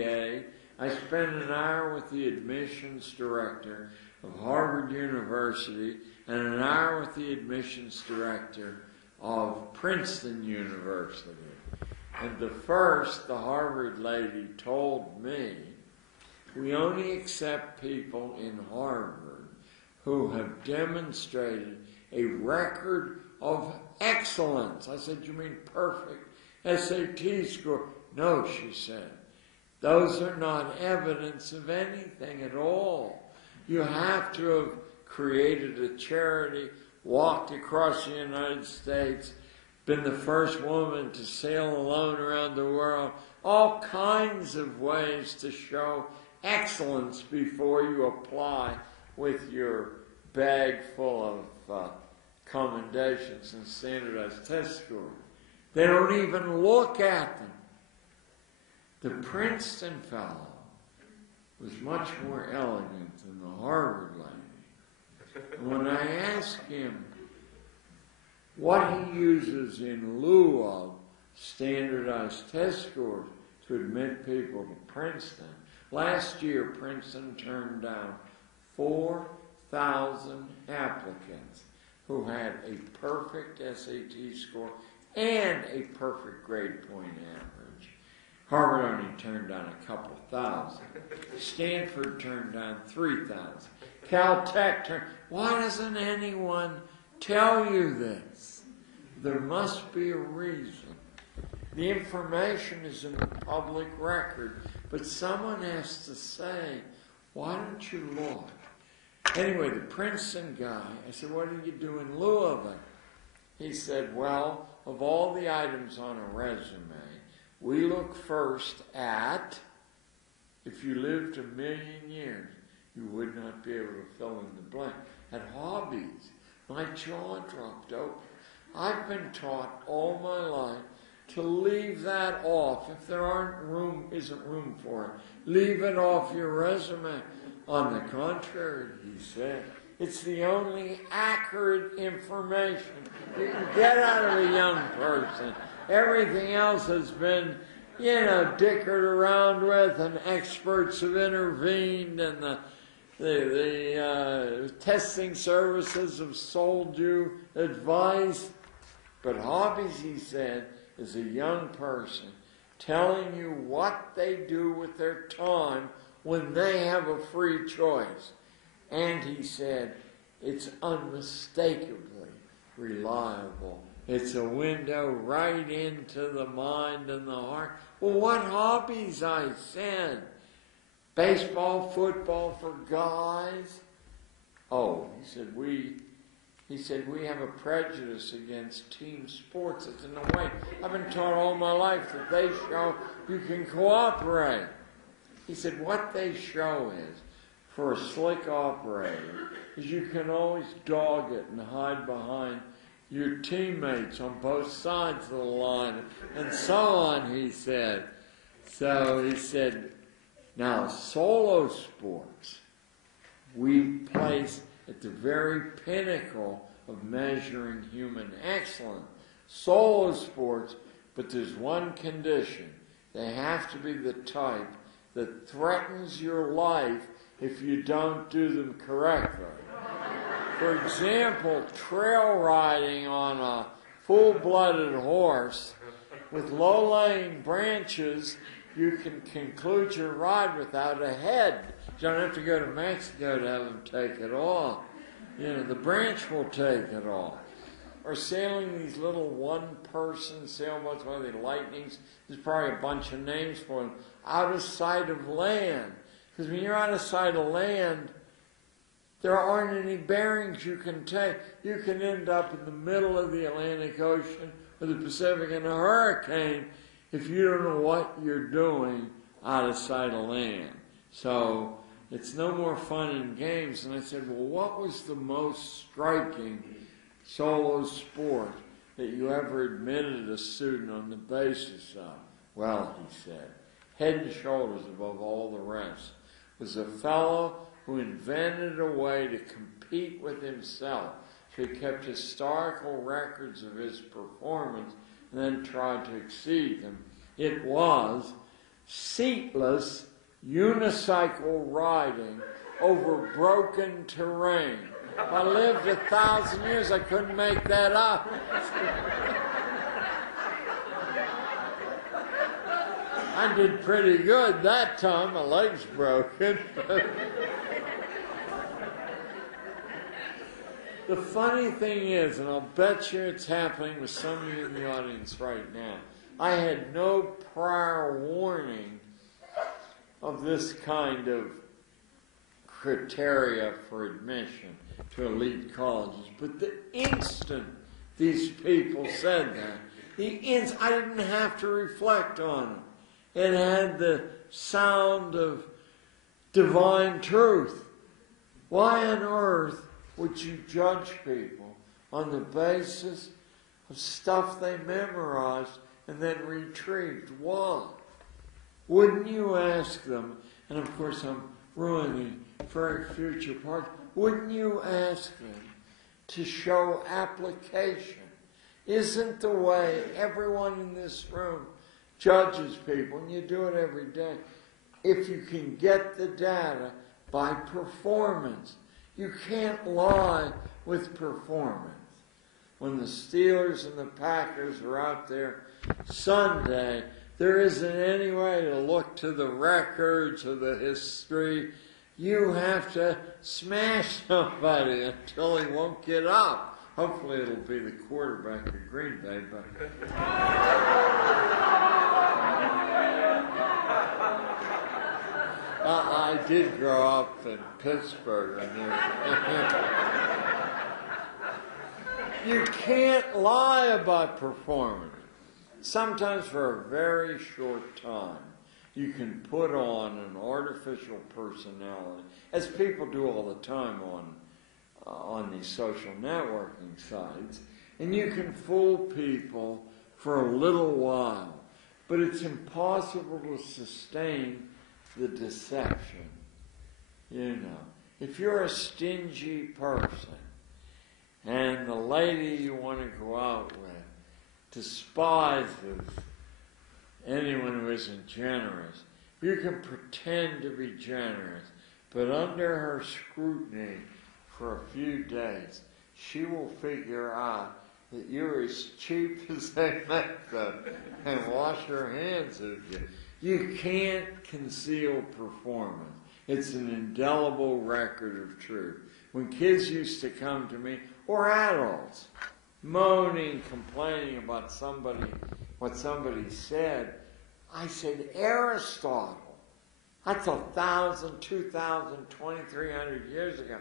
MBA. I spent an hour with the admissions director of Harvard University and an hour with the admissions director of Princeton University. And the Harvard lady told me, we only accept people in Harvard who have demonstrated a record of excellence. I said, you mean perfect SAT score? No, she said. Those are not evidence of anything at all. You have to have created a charity, walked across the United States, been the first woman to sail alone around the world, all kinds of ways to show excellence before you apply with your bag full of commendations and standardized test scores. They don't even look at them. The Princeton fellow was much more elegant than the Harvard lady. And when I asked him what he uses in lieu of standardized test scores to admit people to Princeton, last year Princeton turned down 4,000 applicants who had a perfect SAT score and a perfect grade point average. Harvard only turned down a couple thousand. Stanford turned down 3,000. Caltech turned... Why doesn't anyone tell you this? There must be a reason. The information is in the public record, but someone has to say, why don't you look? Anyway, the Princeton guy, I said, what did you do in lieu of it? He said, well, of all the items on a resume, we look first at, if you lived 1 million years, you would not be able to fill in the blank. At hobbies, my jaw dropped open. I've been taught all my life to leave that off. If there isn't room for it, leave it off your resume. On the contrary, he said, it's the only accurate information you can get out of a young person. Everything else has been, dickered around with, and experts have intervened, and the testing services have sold you advice. But hobbies, he said, is a young person telling you what they do with their time when they have a free choice. And he said, it's unmistakably reliable. It's a window right into the mind and the heart. Well, what hobbies, I said? Baseball, football for guys? Oh, he said, we have a prejudice against team sports. I said, no, wait, I've been taught all my life that they show you can cooperate. He said, what they show is, for a slick operator, is you can always dog it and hide behind your teammates on both sides of the line, and so on, he said. So he said, now solo sports, we place at the very pinnacle of measuring human excellence. Solo sports, but there's one condition. They have to be the type that threatens your life if you don't do them correctly. For example, trail riding on a full-blooded horse with low-lying branches, you can conclude your ride without a head. You don't have to go to Mexico to have them take it off. The branch will take it off. Or sailing these little one-person sailboats, what are they, lightnings? There's probably a bunch of names for them. Out of sight of land. Because when you're out of sight of land, there aren't any bearings you can take. You can end up in the middle of the Atlantic Ocean or the Pacific in a hurricane if you don't know what you're doing out of sight of land. So it's no more fun and games. And I said, well, what was the most striking solo sport that you ever admitted a student on the basis of? Well, he said, head and shoulders above all the rest, was a fellow who invented a way to compete with himself. So he kept historical records of his performance and then tried to exceed them. It was seatless unicycle riding over broken terrain. If I lived 1,000 years, I couldn't make that up. I did pretty good that time. My leg's broken. The funny thing is, and I'll bet you it's happening with some of you in the audience right now, I had no prior warning of this kind of criteria for admission to elite colleges. But the instant these people said that, I didn't have to reflect on it. It had the sound of divine truth. Why on earth would you judge people on the basis of stuff they memorized and then retrieved? Why? Wouldn't you ask them, and of course I'm ruining very future parts, wouldn't you ask them to show application? Isn't the way everyone in this room judges people, and you do it every day, if you can get the data by performance? You can't lie with performance. When the Steelers and the Packers are out there Sunday, there isn't any way to look to the records or the history. You have to smash somebody until he won't get up. Hopefully it'll be the quarterback of Green Bay, but I did grow up in Pittsburgh. You can't lie about performance. Sometimes for a very short time, you can put on an artificial personality, as people do all the time on these social networking sites, and you can fool people for a little while, but it's impossible to sustain the deception. You know, if you're a stingy person and the lady you want to go out with despises anyone who isn't generous, you can pretend to be generous, but under her scrutiny for a few days, she will figure out that you're as cheap as they make them and wash her hands of you. You can't conceal performance. It's an indelible record of truth. When kids used to come to me, or adults, moaning, complaining about what somebody said, I said, Aristotle, that's 1,000, 2,000, 2,300 years ago,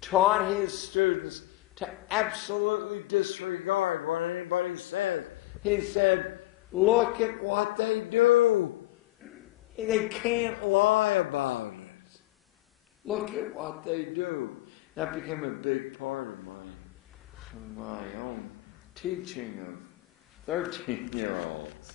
taught his students to absolutely disregard what anybody says. He said, look at what they do. They can't lie about it. Look at what they do. That became a big part of my own teaching of 13-year-olds.